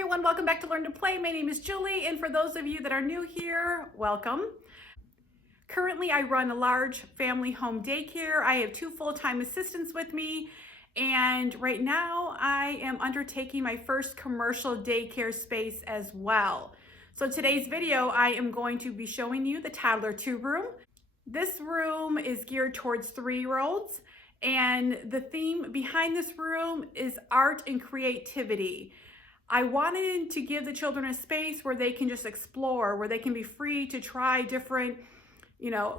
everyone, welcome back to Learn to Play. My name is Julie, and for those of you that are new here, welcome. Currently, I run a large family home daycare. I have 2 full-time assistants with me, and right now I am undertaking my first commercial daycare space as well. So today's video, I am going to be showing you the Toddler 2 room. This room is geared towards 3-year-olds, and the theme behind this room is art and creativity. I wanted to give the children a space where they can just explore, where they can be free to try different,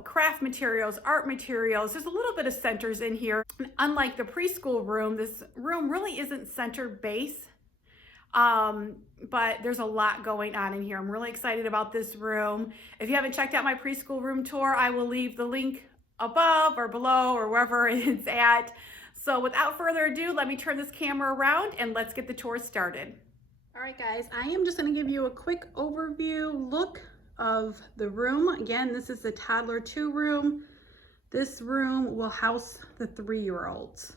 craft materials, art materials. There's a little bit of centers in here. And unlike the preschool room, this room really isn't center base, but there's a lot going on in here. I'm really excited about this room. If you haven't checked out my preschool room tour, I will leave the link above or below or wherever it's at. So without further ado, let me turn this camera around and let's get the tour started. All right, guys, I am just going to give you a quick overview look of the room. Again, this is the Toddler 2 room. This room will house the 3-year-olds.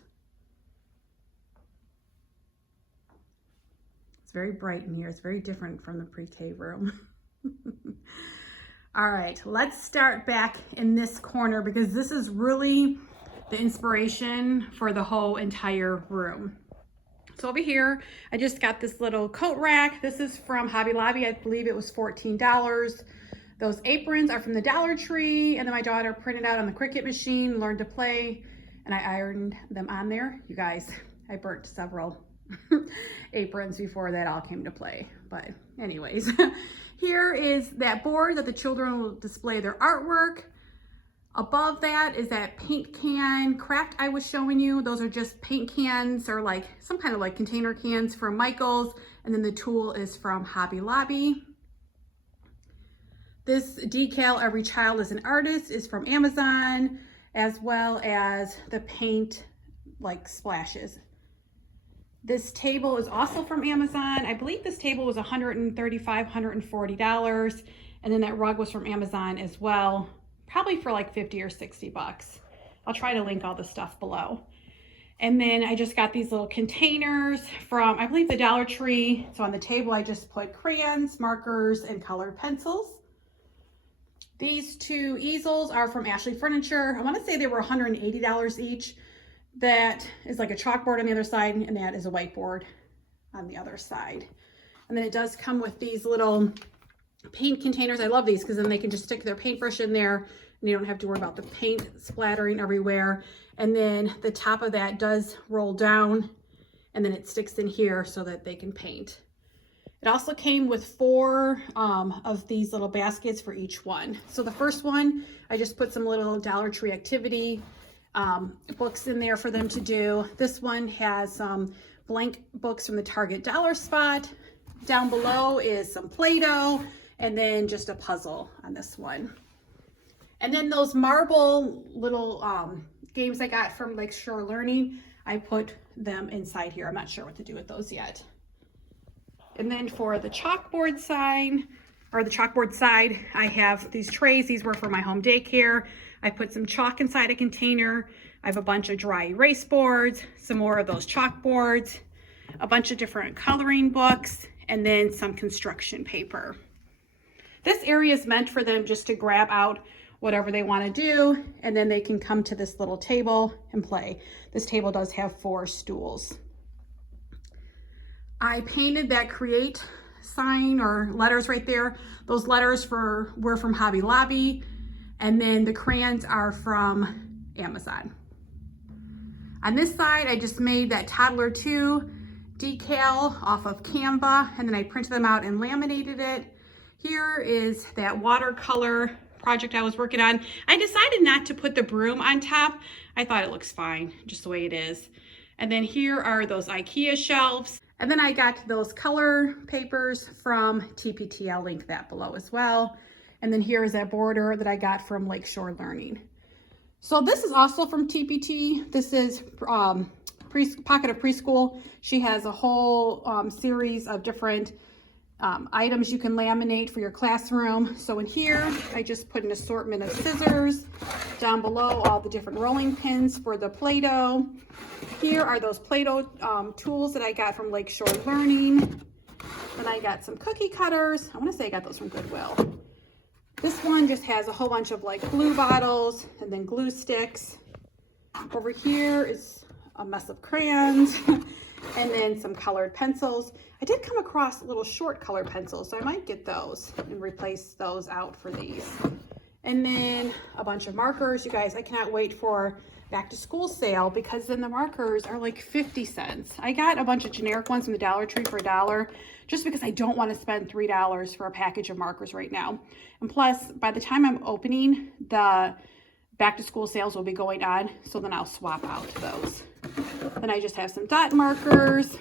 It's very bright in here. It's very different from the pre-K room. All right, let's start back in this corner because this is really the inspiration for the whole entire room. So over here, I just got this little coat rack. This is from Hobby Lobby. I believe it was $14. Those aprons are from the Dollar Tree, and then my daughter printed out on the Cricut machine, Learn to Play, and I ironed them on there. You guys, I burnt several aprons before that all came to play. But anyways, here is that board that the children will display their artwork. Above that is that paint can craft I was showing you. Those are just paint cans or like some kind of like container cans from Michael's. And then the tool is from Hobby Lobby. This decal, Every Child is an Artist, is from Amazon, as well as the paint like splashes. This table is also from Amazon. I believe this table was $135, $140. And then that rug was from Amazon as well. Probably for like 50 or 60 bucks. I'll try to link all the stuff below. And then I just got these little containers from, I believe, the Dollar Tree. So on the table, I just put crayons, markers, and colored pencils. These 2 easels are from Ashley Furniture. I want to say they were $180 each. That is like a chalkboard on the other side, and that is a whiteboard on the other side. And then it does come with these little paint containers. I love these because then they can just stick their paintbrush in there and you don't have to worry about the paint splattering everywhere. And then the top of that does roll down and then it sticks in here so that they can paint. It also came with 4 of these little baskets for each one. So the first one, I just put some little Dollar Tree activity books in there for them to do. This one has some blank books from the Target dollar spot. Down below is some Play-Doh, and then just a puzzle on this one. And then those marble little games I got from Lakeshore Learning, I put them inside here. I'm not sure what to do with those yet. And then for the chalkboard side, I have these trays. These were for my home daycare. I put some chalk inside a container. I have a bunch of dry erase boards, some more of those chalkboards, a bunch of different coloring books, and then some construction paper. This area is meant for them just to grab out whatever they want to do, and then they can come to this little table and play. This table does have 4 stools. I painted that create sign or letters right there. Those letters were from Hobby Lobby, and then the crayons are from Amazon. On this side, I just made that Toddler 2 decal off of Canva, and then I printed them out and laminated it. Here is that watercolor project I was working on. I decided not to put the broom on top. I thought it looks fine, just the way it is. And then here are those Ikea shelves. And then I got those color papers from TPT. I'll link that below as well. And then here is that border that I got from Lakeshore Learning. So this is also from TPT. This is Pocket of Preschool. She has a whole series of different items you can laminate for your classroom. So in here, I just put an assortment of scissors. Down below, all the different rolling pins for the Play-Doh. Here are those Play-Doh tools that I got from Lakeshore Learning. Then I got some cookie cutters. I want to say I got those from Goodwill. This one just has a whole bunch of like glue bottles and then glue sticks. Over here is a mess of crayons and then some colored pencils. I did come across little short colored pencils, so I might get those and replace those out for these. And then a bunch of markers. You guys, I cannot wait for back to school sale because then the markers are like 50 cents. I got a bunch of generic ones from the Dollar Tree for $1 just because I don't want to spend $3 for a package of markers right now. And plus, by the time I'm opening, the back to school sales will be going on, so then I'll swap out those. Then I just have some dot markers,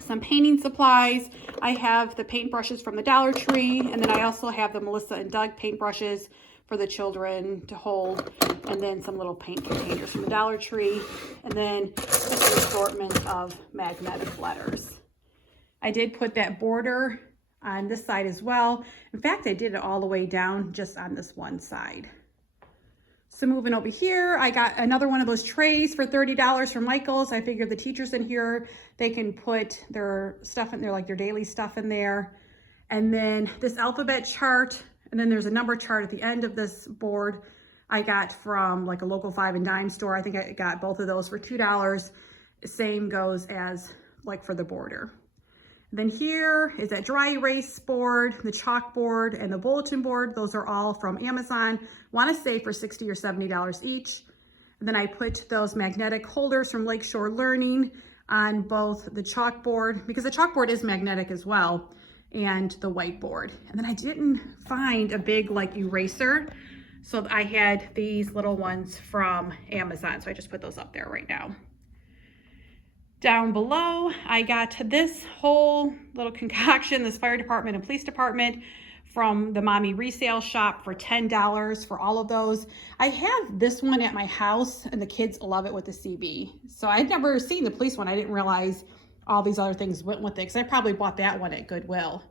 some painting supplies. I have the paintbrushes from the Dollar Tree, and then I also have the Melissa and Doug paintbrushes for the children to hold, and then some little paint containers from the Dollar Tree, and then just an assortment of magnetic letters. I did put that border on this side as well. In fact, I did it all the way down just on this one side. So moving over here, I got another one of those trays for $30 from Michael's. I figured the teachers in here, they can put their stuff in there, like their daily stuff in there. And then this alphabet chart, and then there's a number chart at the end of this board I got from like a local 5 and dime store. I think I got both of those for $2. Same goes as like for the border. Then here is that dry erase board, the chalkboard, and the bulletin board. Those are all from Amazon. Want to say for $60 or $70 each. And then I put those magnetic holders from Lakeshore Learning on both the chalkboard, because the chalkboard is magnetic as well, and the whiteboard. And then I didn't find a big like eraser, so I had these little ones from Amazon. So I just put those up there right now. Down below, I got this whole little concoction, this fire department and police department from the Mommy Resale Shop for $10 for all of those. I have this one at my house and the kids love it with the CB. So I'd never seen the police one. I didn't realize all these other things went with it because I probably bought that one at Goodwill.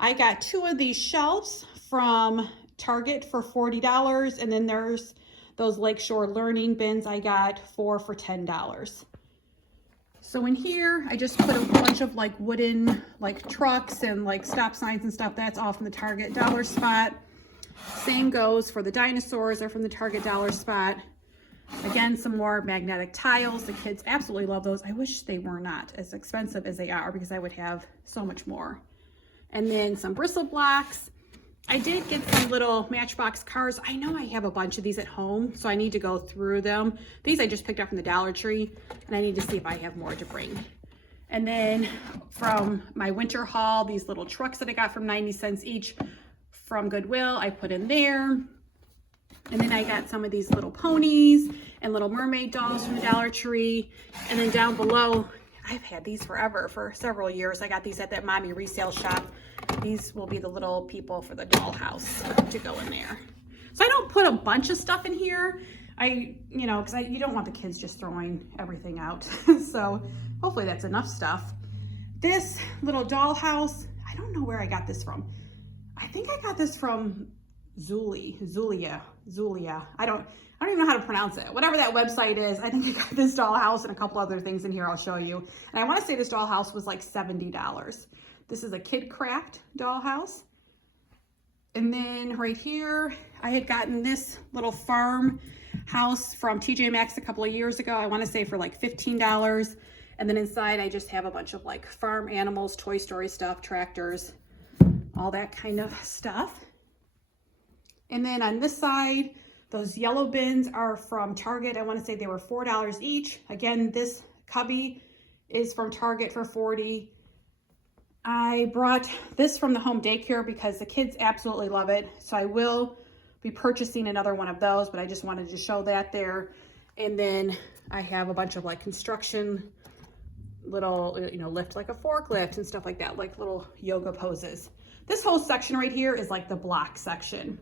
I got 2 of these shelves from Target for $40, and then there's those Lakeshore Learning bins I got for $10. So in here, I just put a bunch of like wooden like trucks and like stop signs and stuff. That's all from the Target dollar spot. Same goes for the dinosaurs. They're from the Target dollar spot. Again, some more magnetic tiles. The kids absolutely love those. I wish they were not as expensive as they are because I would have so much more. And then some bristle blocks. I did get some little Matchbox cars. I know I have a bunch of these at home, so I need to go through them. These I just picked up from the Dollar Tree, and I need to see if I have more to bring. And then from my winter haul, these little trucks that I got from 90 cents each from Goodwill, I put in there. And then I got some of these little ponies and little mermaid dolls from the Dollar Tree. And then down below, I've had these forever, for several years. I got these at that Mommy Resale Shop. These will be the little people for the dollhouse to go in there. So I don't put a bunch of stuff in here. You know, because you don't want the kids just throwing everything out. So hopefully that's enough stuff. This little dollhouse, I don't know where I got this from. I think I got this from Zulia. I don't even know how to pronounce it. Whatever that website is, I think I got this dollhouse and a couple other things in here I'll show you. And I want to say this dollhouse was like $70. This is a Kid Craft dollhouse. And then right here, I had gotten this little farm house from TJ Maxx a couple of years ago. I want to say for like $15. And then inside, I just have a bunch of like farm animals, Toy Story stuff, tractors, all that kind of stuff. And then on this side, those yellow bins are from Target. I want to say they were $4 each. Again, this cubby is from Target for $40. I brought this from the home daycare because the kids absolutely love it. So I will be purchasing another one of those, but I just wanted to show that there. And then I have a bunch of like construction, little, you know, lift like a forklift and stuff like that, like little yoga poses. This whole section right here is like the block section.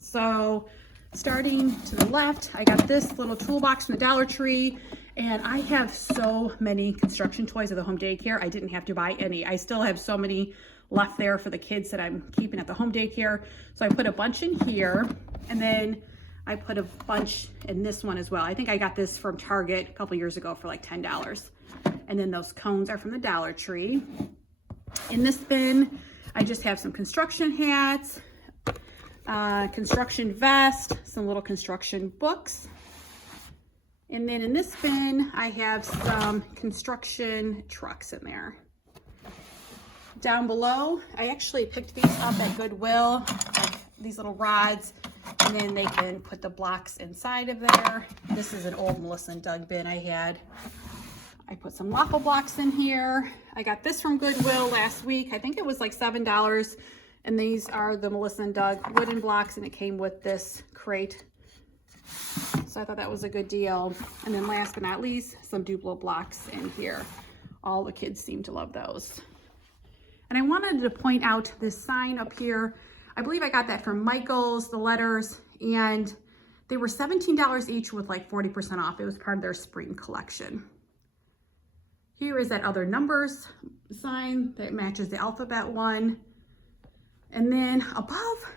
So starting to the left, I got this little toolbox from the Dollar Tree, and I have so many construction toys at the home daycare. I didn't have to buy any. I still have so many left there for the kids that I'm keeping at the home daycare. So I put a bunch in here, and then I put a bunch in this one as well. I think I got this from Target a couple years ago for like $10. And then those cones are from the Dollar Tree. In this bin, I just have some construction hats, construction vest, some little construction books. And then in this bin, I have some construction trucks in there. Down below, I actually picked these up at Goodwill, like these little rods, and then they can put the blocks inside of there. This is an old Melissa and Doug bin I had. I put some waffle blocks in here. I got this from Goodwill last week. I think it was like $7. And these are the Melissa and Doug wooden blocks, and it came with this crate. So I thought that was a good deal. And then last but not least, some Duplo blocks in here. All the kids seem to love those. And I wanted to point out this sign up here. I believe I got that from Michael's, the letters, and they were $17 each with like 40% off. It was part of their spring collection. Here is that other numbers sign that matches the alphabet one. And then above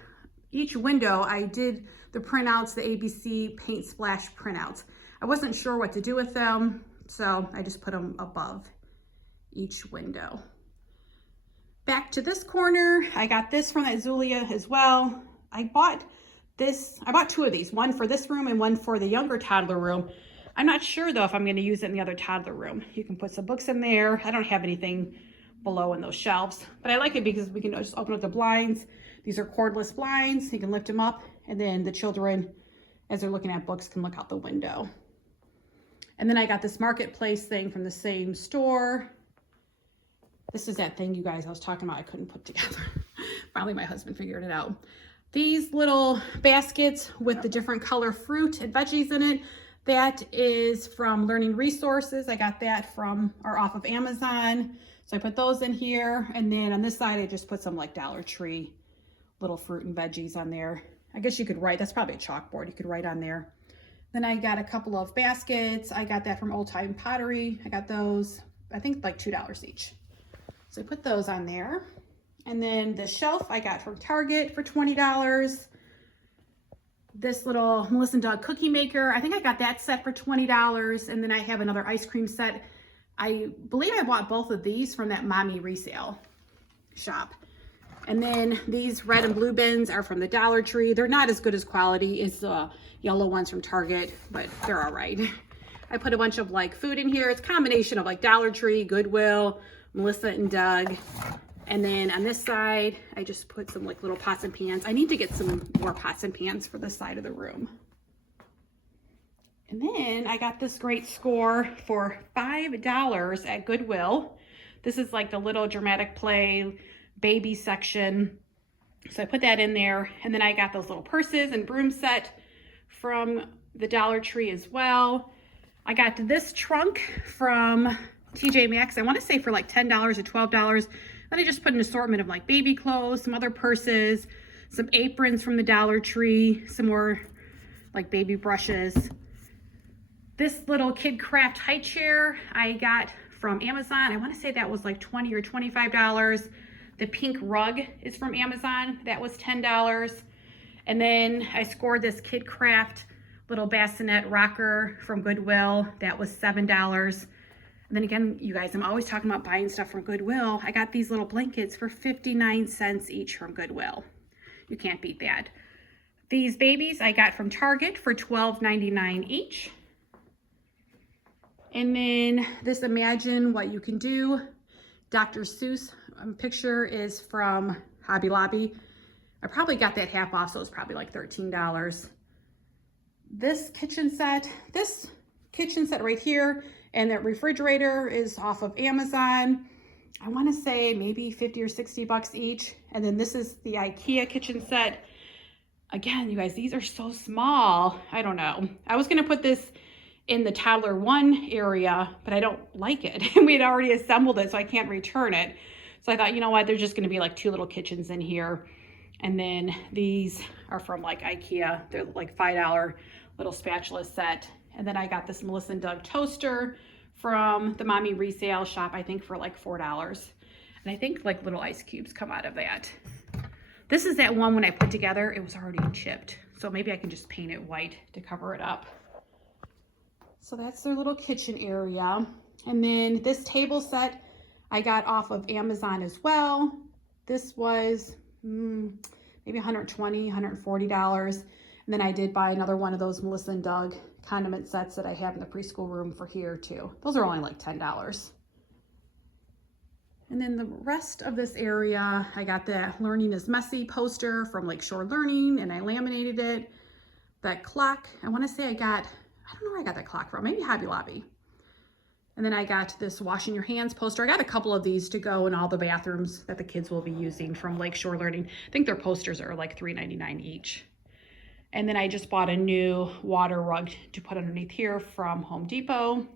each window, I did the printouts, the ABC paint splash printouts. I wasn't sure what to do with them, so I just put them above each window. Back to this corner, I got this from that Zulily as well. I bought two of these, one for this room and one for the younger toddler room. I'm not sure though if I'm gonna use it in the other toddler room. You can put some books in there. I don't have anything below in those shelves, but I like it because we can just open up the blinds. These are cordless blinds. You can lift them up, and then the children, as they're looking at books, can look out the window. And then I got this marketplace thing from the same store. This is that thing, you guys, I was talking about I couldn't put together. Finally, my husband figured it out. These little baskets with the different color fruit and veggies in it, that is from Learning Resources. I got that from, or off of Amazon. So I put those in here. And then on this side, I just put some like Dollar Tree little fruit and veggies on there. I guess you could write, that's probably a chalkboard, you could write on there. Then I got a couple of baskets. I got that from Old Time Pottery. I got those, I think like $2 each. So I put those on there. And then the shelf I got from Target for $20. This little Melissa and Doug cookie maker, I think I got that set for $20. And then I have another ice cream set. I believe I bought both of these from that mommy resale shop. And then these red and blue bins are from the Dollar Tree. They're not as good as quality as the yellow ones from Target, but they're all right. I put a bunch of like food in here. It's a combination of like Dollar Tree, Goodwill, Melissa and Doug. And then on this side, I just put some like little pots and pans. I need to get some more pots and pans for this side of the room. And then I got this great score for $5 at Goodwill. This is like the little dramatic play baby section. So I put that in there. And then I got those little purses and broom set from the Dollar Tree as well. I got this trunk from TJ Maxx. I want to say for like $10 or $12. Then I just put an assortment of like baby clothes, some other purses, some aprons from the Dollar Tree, some more like baby brushes. This little kid craft high chair I got from Amazon. I want to say that was like $20 or $25. The pink rug is from Amazon. That was $10. And then I scored this kid craft little bassinet rocker from Goodwill. That was $7. And then again, you guys, I'm always talking about buying stuff from Goodwill. I got these little blankets for 59 cents each from Goodwill. You can't beat that. These babies I got from Target for $12.99 each. And then this Imagine What You Can Do Dr. Seuss picture is from Hobby Lobby. I probably got that half off, so it was probably like $13. This kitchen set right here, and that refrigerator is off of Amazon. I want to say maybe 50 or 60 bucks each. And then this is the Ikea kitchen set. Again, you guys, these are so small. I don't know. I was going to put this in the toddler 1 area, but I don't like it. And we had already assembled it, so I can't return it. So I thought, you know what, there's just going to be like 2 little kitchens in here. And then these are from like Ikea. They're like $5 little spatula set. And then I got this Melissa and Doug toaster from the mommy resale shop, I think for like $4. And I think like little ice cubes come out of that. This is that one when I put together, it was already chipped. So maybe I can just paint it white to cover it up. So that's their little kitchen area. And then this table set I got off of Amazon as well. This was maybe $120, $140. And then I did buy another one of those Melissa and Doug condiment sets that I have in the preschool room for here too. Those are only like $10. And then the rest of this area, I got the Learning is Messy poster from Lakeshore Learning and I laminated it. That clock, I want to say I don't know where I got that clock from, maybe Hobby Lobby. And then I got this washing your hands poster. I got a couple of these to go in all the bathrooms that the kids will be using from Lakeshore Learning. I think their posters are like $3.99 each. And then I just bought a new water rug to put underneath here from Home Depot.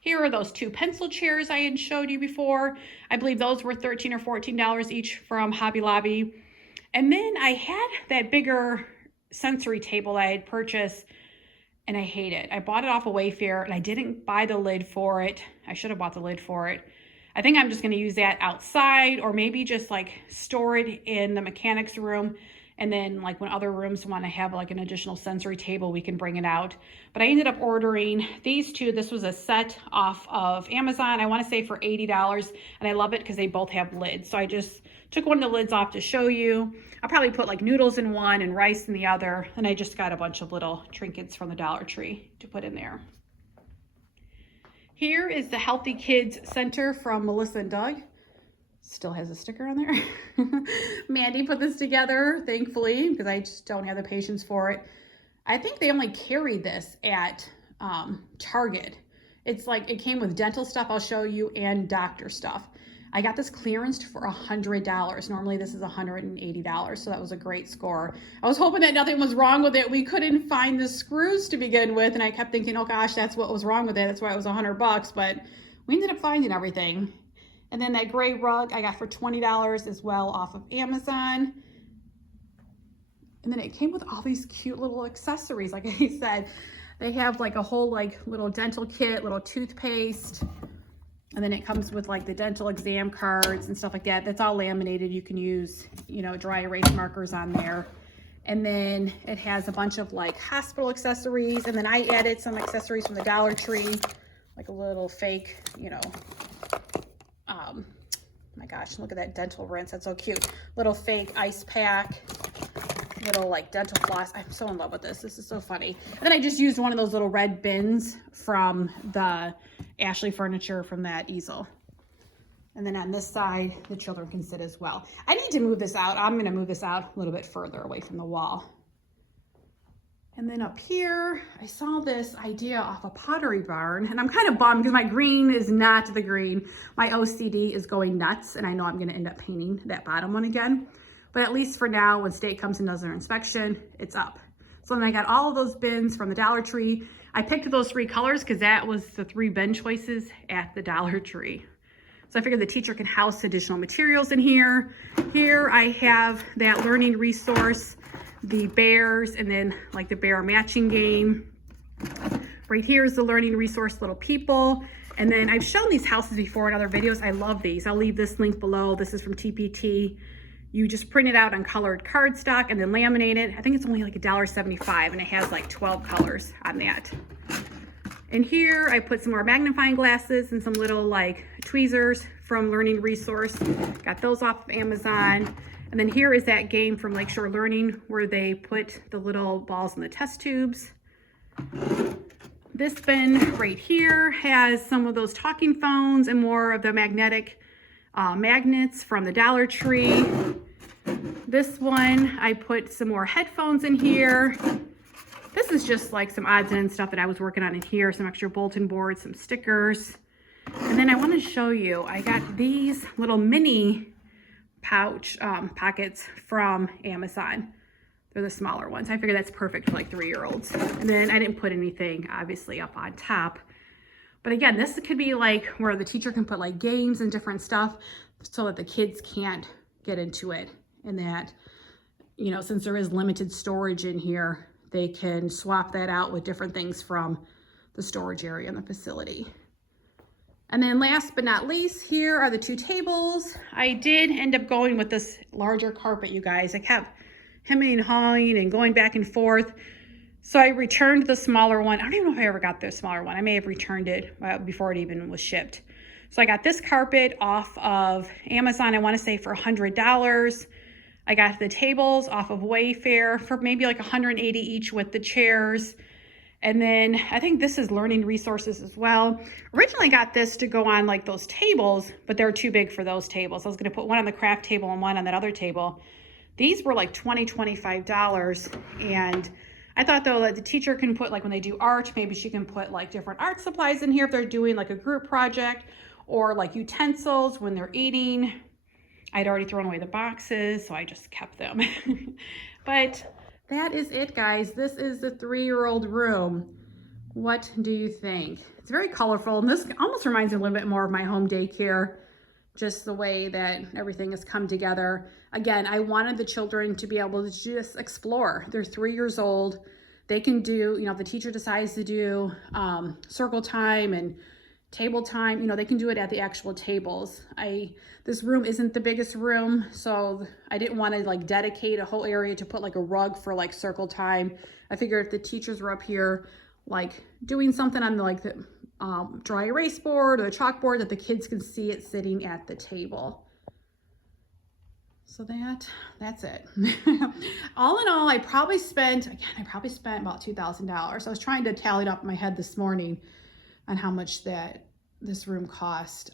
Here are those 2 pencil chairs I had showed you before. I believe those were $13 or $14 each from Hobby Lobby. And then I had that bigger sensory table I had purchased and I hate it. I bought it off of Wayfair and I didn't buy the lid for it. I should have bought the lid for it. I think I'm just going to use that outside or maybe just like store it in the mechanics room. And then like when other rooms want to have like an additional sensory table, we can bring it out. But I ended up ordering these 2. This was a set off of Amazon. I want to say for $80. And I love it because they both have lids. So I just took one of the lids off to show you. I'll probably put like noodles in one and rice in the other. And I just got a bunch of little trinkets from the Dollar Tree to put in there. Here is the Healthy Kids Center from Melissa and Doug. Still has a sticker on there. Mandy put this together, thankfully, because I just don't have the patience for it. I think they only carry this at Target. It's like, it came with dental stuff, I'll show you, and doctor stuff. I got this clearanced for $100. Normally this is $180, so that was a great score. I was hoping that nothing was wrong with it. We couldn't find the screws to begin with, and I kept thinking, oh gosh, that's what was wrong with it. That's why it was $100, but we ended up finding everything. And then that gray rug I got for $20 as well off of Amazon. And then it came with all these cute little accessories. Like I said, they have like a whole like little dental kit, little toothpaste. And then it comes with like the dental exam cards and stuff like that. That's all laminated. You can use, you know, dry erase markers on there. And then it has a bunch of like hospital accessories. And then I added some accessories from the Dollar Tree, like a little fake, you know, my gosh, look at that dental rinse. That's so cute. Little fake ice pack, little like dental floss. I'm so in love with this. This is so funny. And then I just used one of those little red bins from the Ashley furniture from that easel. And then on this side, the children can sit as well. I need to move this out. I'm going to move this out a little bit further away from the wall. And then up here, I saw this idea off a Pottery Barn, and I'm kind of bummed because my green is not the green. My OCD is going nuts, and I know I'm going to end up painting that bottom one again. But at least for now, when state comes and does their inspection, it's up. So then I got all of those bins from the Dollar Tree. I picked those 3 colors because that was the 3 bin choices at the Dollar Tree. So I figured the teacher can house additional materials in here. Here I have that learning resource, the bears, and then like the bear matching game. Right here is the learning resource, Little People. And then I've shown these houses before in other videos. I love these. I'll leave this link below. This is from TPT. You just print it out on colored cardstock and then laminate it. I think it's only like $1.75 and it has like 12 colors on that. And here I put some more magnifying glasses and some little like tweezers from Learning Resource. Got those off of Amazon. And then here is that game from Lakeshore Learning where they put the little balls in the test tubes. This bin right here has some of those talking phones and more of the magnetic magnets from the Dollar Tree. This one, I put some more headphones in here. This is just like some odds and ends stuff that I was working on in here, some extra bulletin boards, some stickers. And then I want to show you, I got these little mini pouch pockets from Amazon. They're the smaller ones. I figure that's perfect for like 3-year-olds. And then I didn't put anything obviously up on top. But again, this could be like where the teacher can put like games and different stuff so that the kids can't get into it. And that, you know, since there is limited storage in here, they can swap that out with different things from the storage area in the facility. And then last but not least, here are the 2 tables. I did end up going with this larger carpet, you guys. I kept hemming and hawing and going back and forth. So I returned the smaller one. I don't even know if I ever got the smaller one. I may have returned it before it even was shipped. So I got this carpet off of Amazon, I want to say for $100. I got the tables off of Wayfair for maybe like $180 each with the chairs. And then I think this is Learning Resources as well. Originally I got this to go on like those tables, but they're too big for those tables. I was gonna put one on the craft table and one on that other table. These were like $20, $25. And I thought though that the teacher can put, like when they do art, maybe she can put like different art supplies in here if they're doing like a group project, or like utensils when they're eating. I'd already thrown away the boxes, so I just kept them. But that is it, guys. This is the 3-year-old room. What do you think? It's very colorful, and this almost reminds me a little bit more of my home daycare, just the way that everything has come together. Again, I wanted the children to be able to just explore. They're 3 years old. They can do, you know, if the teacher decides to do circle time and table time, you know, they can do it at the actual tables. This room isn't the biggest room, so I didn't want to like dedicate a whole area to put like a rug for like circle time. I figured if the teachers were up here like doing something on the, like the dry erase board or the chalkboard, that the kids can see it sitting at the table. So that's it. All in all, I probably spent about $2,000. I was trying to tally it up in my head this morning on how much this room cost.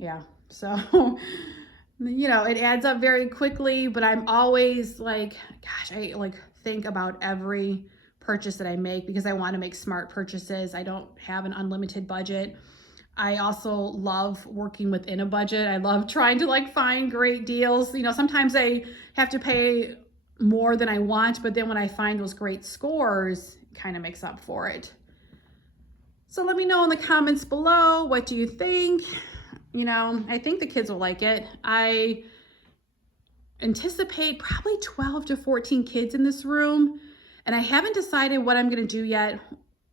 Yeah, so, you know, it adds up very quickly, but I'm always like, gosh, I like think about every purchase that I make because I want to make smart purchases. I don't have an unlimited budget. I also love working within a budget. I love trying to like find great deals. You know, sometimes I have to pay more than I want, but then when I find those great scores, it kind of makes up for it. So let me know in the comments below, what do you think? You know, I think the kids will like it. I anticipate probably 12 to 14 kids in this room, and I haven't decided what I'm gonna do yet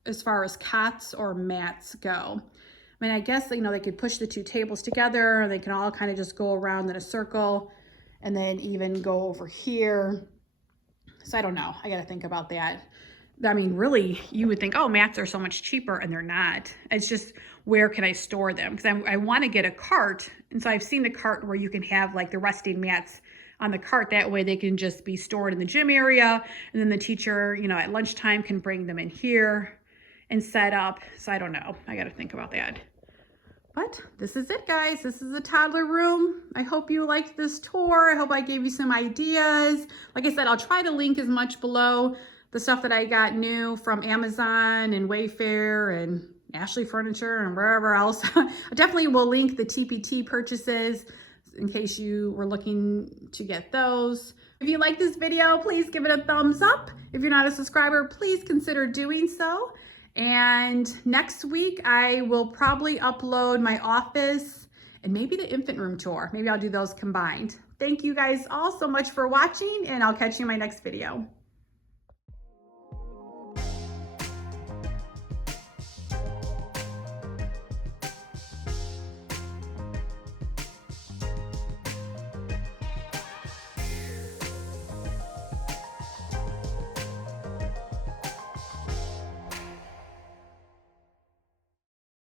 as far as cots or mats go. I mean, I guess, you know, they could push the 2 tables together, and they can all kind of just go around in a circle and then even go over here. So I don't know, I gotta think about that. I mean, really, you would think, oh, mats are so much cheaper, and they're not. It's just, where can I store them? Because I want to get a cart. And so I've seen the cart where you can have like the resting mats on the cart. That way they can just be stored in the gym area. And then the teacher, you know, at lunchtime can bring them in here and set up. So I don't know. I got to think about that. But this is it, guys. This is the toddler room. I hope you liked this tour. I hope I gave you some ideas. Like I said, I'll try to link as much below the stuff that I got new from Amazon and Wayfair and Ashley Furniture and wherever else. I definitely will link the TPT purchases in case you were looking to get those. If you like this video, please give it a thumbs up. If you're not a subscriber, please consider doing so. And next week, I will probably upload my office and maybe the infant room tour. Maybe I'll do those combined. Thank you guys all so much for watching, and I'll catch you in my next video.